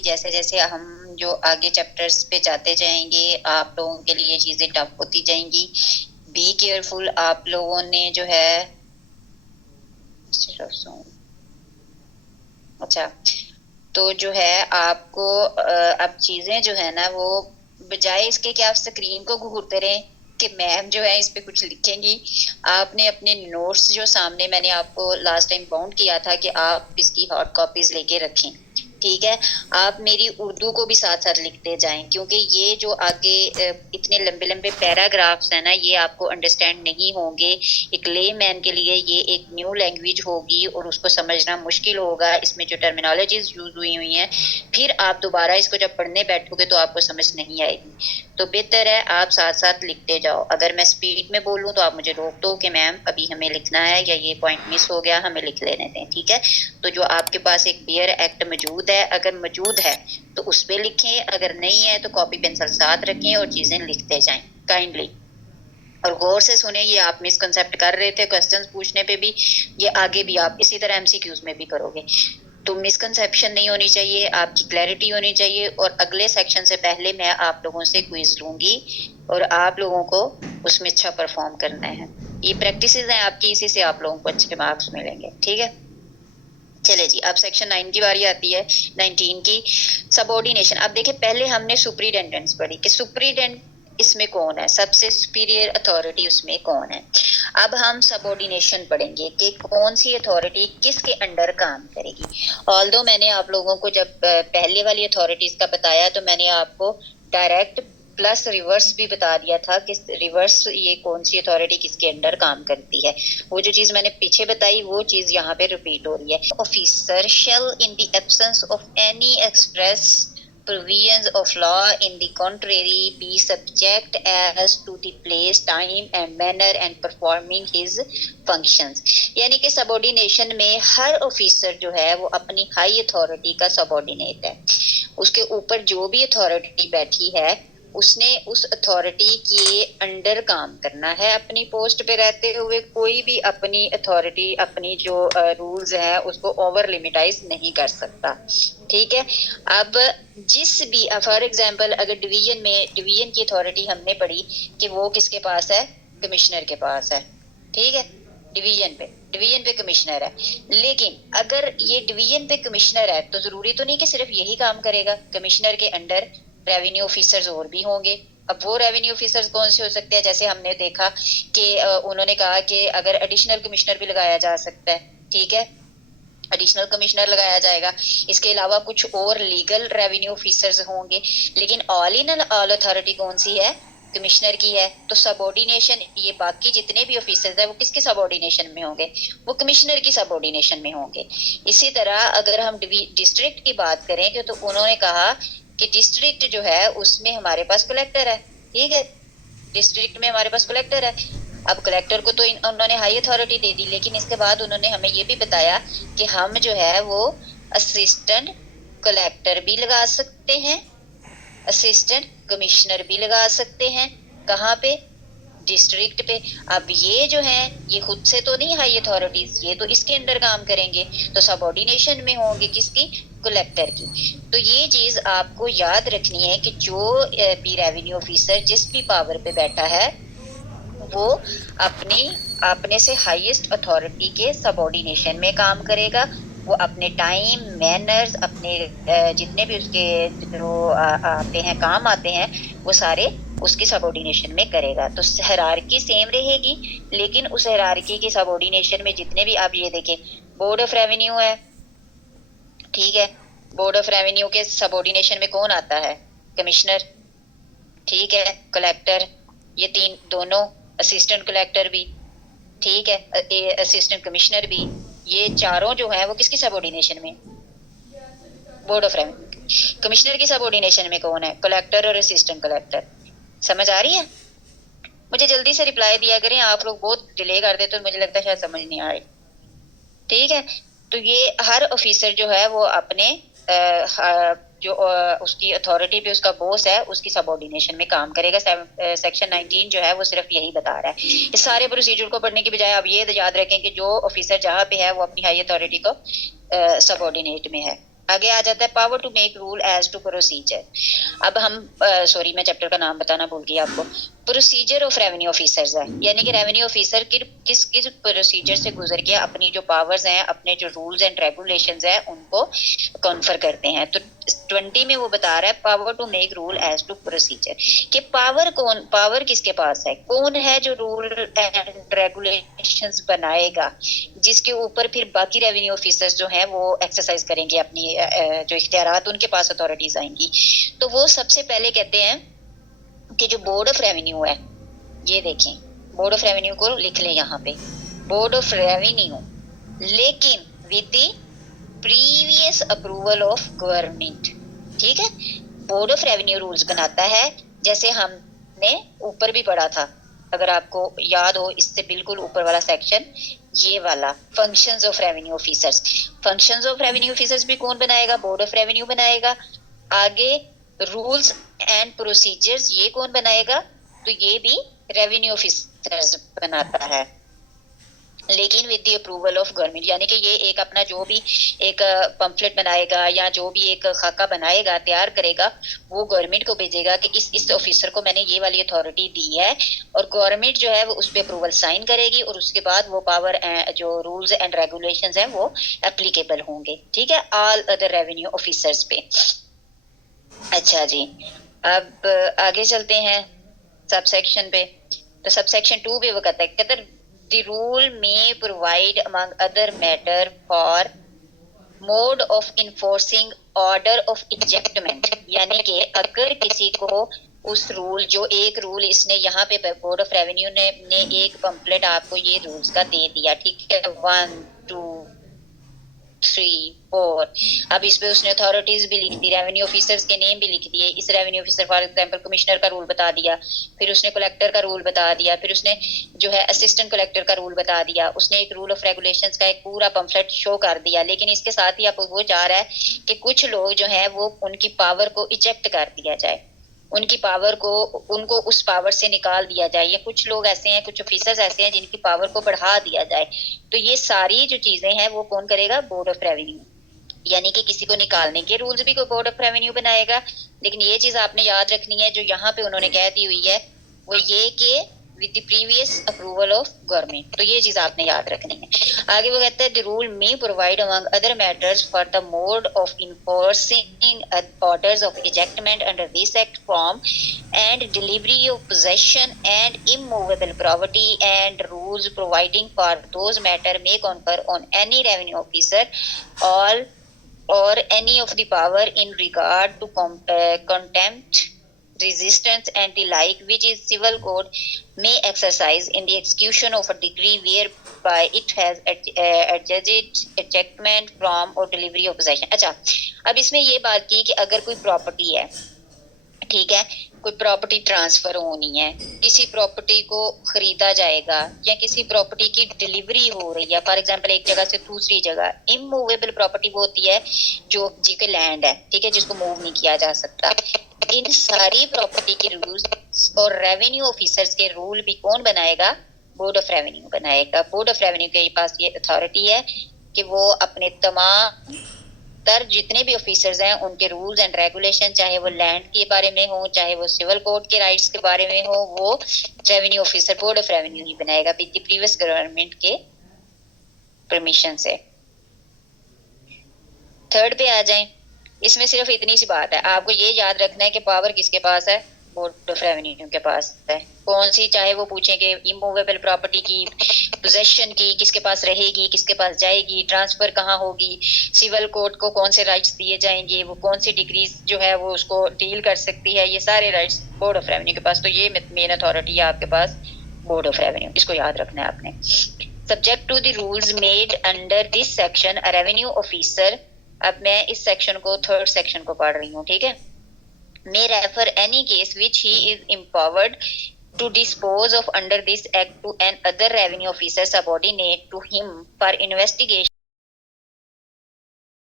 कि जैसे जैसे हम जो आगे चैप्टर्स पे जाते जाएंगे आप लोगों के लिए चीजें टफ होती जाएंगी। Be careful. आप लोगों ने जो है अच्छा, तो जो है आपको अब चीजें जो है ना वो बजाय इसके कि आप स्क्रीन को घूरते रहें कि मैम जो है इस पे कुछ लिखेंगी, आपने अपने नोट्स जो सामने मैंने आपको लास्ट टाइम बाउंड किया था कि आप इसकी हार्ड कॉपीज लेके रखें। ठीक है, आप मेरी उर्दू को भी साथ साथ लिखते जाएं क्योंकि ये जो आगे इतने लंबे लंबे पैराग्राफ्स है ना ये आपको अंडरस्टैंड नहीं होंगे। एक ले मैन के लिए ये एक न्यू लैंग्वेज होगी और उसको समझना मुश्किल होगा। इसमें जो टर्मिनोलॉजीज यूज हुई हैं फिर आप दोबारा इसको जब पढ़ने बैठोगे तो आपको समझ नहीं आएगी। तो बेहतर है आप साथ साथ लिखते जाओ। अगर मैं स्पीड में बोलूं तो आप मुझे रोक दो कि मैम अभी हमें लिखना है या ये पॉइंट मिस हो गया, हमें लिख लेने दें। ठीक है, तो जो आपके पास एक बियर एक्ट मौजूद है, अगर मौजूद है तो उस पर लिखें, अगर नहीं है तो कॉपी पेंसिल साथ रखें और चीजें लिखते जाएं काइंडली। और गौर से सुने, ये आप मिसकंसेप्ट कर रहे थे क्वेश्चंस पूछने पे भी, ये आगे भी आप इसी तरह एमसीक्यूज में भी करोगे। तो मिसकंसेप्शन नहीं होनी चाहिए, आपकी क्लैरिटी होनी चाहिए। और अगले सेक्शन से पहले मैं आप लोगों से क्विज लूंगी और आप लोगों को उसमें अच्छा परफॉर्म करना है। ये प्रैक्टिसेस हैं आपकी, इसी से आप लोगों को अच्छे मार्क्स मिलेंगे। ठीक है, चले जी, अब सेक्शन 9 की बारी आती है, 19 की सबऑर्डिनेशन। अब देखिए पहले हमने सुपरिटेंडेंट्स पढ़ी कि सुपरिटेंडेंट इसमें कौन है, सबसे सुपीरियर अथॉरिटी उसमें कौन है। अब हम सबऑर्डिनेशन पढ़ेंगे कि कौन सी अथॉरिटी किसके अंडर काम करेगी। ऑल्दो मैंने आप लोगों को जब पहले वाली अथॉरिटीज का बताया तो मैंने आपको डायरेक्ट प्लस रिवर्स भी बता दिया था कि रिवर्स ये कौन सी अथॉरिटी किसके अंडर काम करती है। वो जो चीज मैंने पीछे बताई वो चीज यहाँ पे रिपीट हो रही है। Officer shall in the absence of any express provisions of law in the contrary be subject as to the place, time and manner and performing his functions। यानी कि सबऑर्डिनेशन में हर ऑफिसर जो है वो अपनी हाई अथॉरिटी का subordinate है। उसके ऊपर जो भी अथॉरिटी बैठी है उसने उस अथॉरिटी के अंडर काम करना है। अपनी पोस्ट पे रहते हुए कोई भी अपनी अथॉरिटी, अपनी जो रूल्स है उसको ओवर लिमिटाइज नहीं कर सकता। ठीक है, अब जिस भी फॉर एग्जांपल अगर डिवीजन में, डिवीजन की अथॉरिटी हमने पढ़ी कि वो किसके पास है, कमिश्नर के पास है। ठीक है, डिवीजन पे कमिश्नर है। लेकिन अगर ये डिवीजन पे कमिश्नर है तो जरूरी तो नहीं कि सिर्फ यही काम करेगा। कमिश्नर के अंडर रेवेन्यू ऑफिसर्स और भी होंगे। अब वो रेवेन्यू ऑफिसर्स कौन से हो सकते हैं, जैसे हमने देखा कि उन्होंने कहा कि अगर एडिशनल कमिश्नर भी लगाया जा सकता है। ठीक है, एडिशनल कमिश्नर लगाया जाएगा। इसके अलावा कुछ और लीगल रेवेन्यू ऑफिसर्स होंगे। लेकिन ऑल इन ऑल अथॉरिटी कौन सी है, कमिश्नर की है। तो सबऑर्डिनेशन, ये बाकी जितने भी ऑफिसर्स है वो किसके सबऑर्डिनेशन में होंगे, वो कमिश्नर की सबऑर्डिनेशन में होंगे। इसी तरह अगर हम डिस्ट्रिक्ट की बात करें तो उन्होंने कहा कि डिस्ट्रिक्ट जो है उसमें हमारे पास कलेक्टर है। ठीक है, डिस्ट्रिक्ट में हमारे पास कलेक्टर है। अब कलेक्टर को तो उन्होंने हाई अथॉरिटी दे दी, लेकिन इसके बाद उन्होंने हमें ये भी बताया कि हम जो है वो असिस्टेंट कलेक्टर भी लगा सकते हैं, असिस्टेंट कमिश्नर भी लगा सकते हैं। कहाँ पे, डिस्ट्रिक्ट पे। अब ये जो है ये खुद से तो नहीं हाई अथॉरिटीज, ये तो इसके अंडर काम करेंगे, तो सबऑर्डिनेशन में होंगे किसकी, कलेक्टर की। तो ये चीज आपको याद रखनी है कि जो भी रेवेन्यू ऑफिसर जिस भी पावर पे बैठा है वो अपने से हाईएस्ट अथॉरिटी के सबऑर्डिनेशन में काम करेगा। वो अपने टाइम, मैनर्स, अपने जितने भी उसके जो आते हैं, काम आते हैं, वो सारे उसकी सबऑर्डिनेशन में करेगा। तो हायरार्की सेम रहेगी, लेकिन उस हायरार्की की सबऑर्डिनेशन में जितने भी, आप ये देखें बोर्ड ऑफ रेवेन्यू है। ठीक है, बोर्ड ऑफ रेवेन्यू के सबऑर्डिनेशन में कौन आता है, कमिश्नर। ठीक है, कलेक्टर, ये तीन दोनों, असिस्टेंट कलेक्टर भी, ठीक है, असिस्टेंट कमिश्नर भी, ये चारों जो है वो किसकी सबऑर्डिनेशन में, बोर्ड ऑफ रेवेन्यू। कमिश्नर की सबऑर्डिनेशन में कौन है, कलेक्टर और असिस्टेंट कलेक्टर। समझ आ रही है? मुझे जल्दी से रिप्लाई दिया करें, आप लोग बहुत डिले कर देते तो मुझे लगता है शायद समझ नहीं आ रही। ठीक है, तो ये हर ऑफिसर जो है वो अपने जो उसकी अथॉरिटी पे उसका बॉस है उसकी सबऑर्डिनेशन में काम करेगा। सेक्शन 19 जो है वो सिर्फ यही बता रहा है। इस सारे प्रोसीजर को पढ़ने की बजाय आप ये याद रखें कि जो ऑफिसर जहाँ पे है वो अपनी हाई अथॉरिटी को सबऑर्डिनेट में है। आगे आ जाता है power to make rule as to procedure. अब हम सॉरी मैं चैप्टर का नाम बताना भूल गई आपको। प्रोसीजर ऑफ रेवेन्यू ऑफिसर्स है, यानी कि रेवेन्यू ऑफिसर किस किस प्रोसीजर से गुजर के अपनी जो पावर्स हैं, अपने जो रूल्स एंड रेगुलेशंस हैं उनको कॉन्फर करते हैं। तो 20 में वो बता रहा है power to make rule as to procedure, कि पावर किसके पास है, कौन है जो रूल एंड रेगुलेशंस बनाएगा, जिसके ऊपर फिर बाकी रेवेन्यू ऑफिसर्स जो हैं वो एक्सरसाइज करेंगे अपनी जो इख्तियारात उनके पास अथॉरिटीज आएंगी। तो वो सबसे पहले कहते हैं कि जो बोर्ड ऑफ रेवेन्यू है, ये देखें बोर्ड ऑफ रेवेन्यू को लिख लें यहाँ पे, बोर्ड ऑफ रेवेन्यू लेकिन with the previous approval of government. ठीक है, बोर्ड ऑफ रेवेन्यू रूल्स बनाता है, जैसे हमने ऊपर भी पढ़ा था, अगर आपको याद हो इससे बिल्कुल ऊपर वाला सेक्शन, ये वाला functions of revenue officers. Functions of revenue officers भी कौन बनाएगा, बोर्ड ऑफ रेवेन्यू बनाएगा। आगे रूल्स एंड प्रोसीजर्स ये कौन बनाएगा, तो ये भी रेवेन्यू ऑफिसर्स बनाता है, लेकिन with the approval of government. यानी कि ये एक अपना जो भी एक पंफलेट बनाएगा या जो भी एक खाका बनाएगा, तैयार करेगा, वो गवर्नमेंट को भेजेगा कि इस ऑफिसर को मैंने ये वाली अथॉरिटी दी है, और गवर्नमेंट जो है वो उस पर अप्रूवल साइन करेगी, और उसके बाद वो पावर जो रूल्स एंड रेगुलेशंस हैं वो एप्लीकेबल होंगे। ठीक है, ऑल अदर रेवेन्यू ऑफिसर्स पे। अच्छा जी, अब आगे चलते हैं सब सेक्शन पे। तो सब सेक्शन 2 पे वो कहता है the rule may provide among other matter for mode of enforcing order of ejectment। यानी कि अगर किसी को उस रूल, जो एक रूल इसने यहाँ पे बोर्ड ऑफ रेवेन्यू ने एक पंपलेट आपको ये रूल्स का दे दिया, ठीक है, 1 2 3 4, अब इस पे उसने अथॉरिटीज भी लिख दी, रेवेन्यू ऑफिसर्स के नेम भी लिख दिए। इस revenue officer for example commissioner का रूल बता दिया, फिर उसने कलेक्टर का रूल बता दिया, फिर उसने जो है असिस्टेंट कलेक्टर का रूल बता दिया, उसने एक रूल ऑफ रेगुलेशंस का एक पूरा पंफलेट शो कर दिया। लेकिन इसके साथ ही आपको वो चाह रहा है कि कुछ लोग जो है वो उनकी पावर को इजेक्ट कर दिया जाए, उनकी पावर को, उनको उस पावर से निकाल दिया जाए, या कुछ लोग ऐसे हैं, कुछ ऑफिसर्स ऐसे हैं जिनकी पावर को बढ़ा दिया जाए। तो ये सारी जो चीजें हैं वो कौन करेगा, बोर्ड ऑफ रेवेन्यू। यानी कि किसी को निकालने के रूल्स भी कोई बोर्ड ऑफ रेवेन्यू बनाएगा। लेकिन ये चीज आपने याद रखनी है, जो यहाँ पे उन्होंने कह दी हुई है वो ये कि with the previous approval of government. तो ये चीज आपने याद रखनी है। आगे वो कहता है the rule may provide among other matters for the mode of enforcing orders of ejectment under this act from and delivery of possession and immovable property, and rules providing for those matter may confer on any revenue officer all or any of the power in regard to contempt, resistance and the like, which is civil code may exercise in the execution of a decree whereby it has adjudged ejectment from or delivery of possession। अच्छा, अब इसमें ये बात की कि अगर कोई property है, ठीक है, कोई प्रॉपर्टी ट्रांसफर होनी है, किसी प्रॉपर्टी को खरीदा जाएगा, या किसी प्रॉपर्टी की डिलीवरी हो रही है, फॉर एग्जांपल एक जगह से दूसरी जगह। इमूवेबल प्रॉपर्टी वो होती है जो जिसके लैंड है, ठीक है, जिसको मूव नहीं किया जा सकता। इन सारी प्रॉपर्टी के रूल्स और रेवेन्यू ऑफिसर्स के रूल भी कौन बनाएगा, बोर्ड ऑफ रेवेन्यू बनाएगा। बोर्ड ऑफ रेवेन्यू के पास ये अथॉरिटी है कि वो अपने तमाम तर जितने भी ऑफिसर्स हैं उनके रूल्स एंड रेगुलेशन, चाहे वो लैंड के बारे में हो, चाहे वो सिविल कोड के राइट्स के बारे में हो, वो revenue officer board of revenue ही बनाएगा विद द प्रीवियस गवर्नमेंट के परमिशन से। थर्ड पे आ जाएं, इसमें सिर्फ इतनी सी बात है, आपको ये याद रखना है कि पावर किसके पास है, बोर्ड ऑफ रेवेन्यू के पास है। कौन सी, चाहे वो पूछे कि इमूवेबल प्रॉपर्टी की, पोजेशन की किसके पास रहेगी, किसके पास जाएगी, ट्रांसफर कहाँ होगी, सिविल कोर्ट को कौन से राइट्स दिए जाएंगे, वो कौन सी डिग्रीज जो है वो उसको डील कर सकती है, ये सारे राइट्स बोर्ड ऑफ रेवेन्यू के पास। तो ये मेन अथॉरिटी है आपके पास, बोर्ड ऑफ रेवेन्यू, इसको याद रखना है आपने। Subject to the rules made under this section a revenue officer, अब मैं इस सेक्शन को, थर्ड सेक्शन को पढ़ रही हूँ, ठीक है, may refer any case which he is empowered to dispose of under this act to an other revenue officer subordinate to him for investigation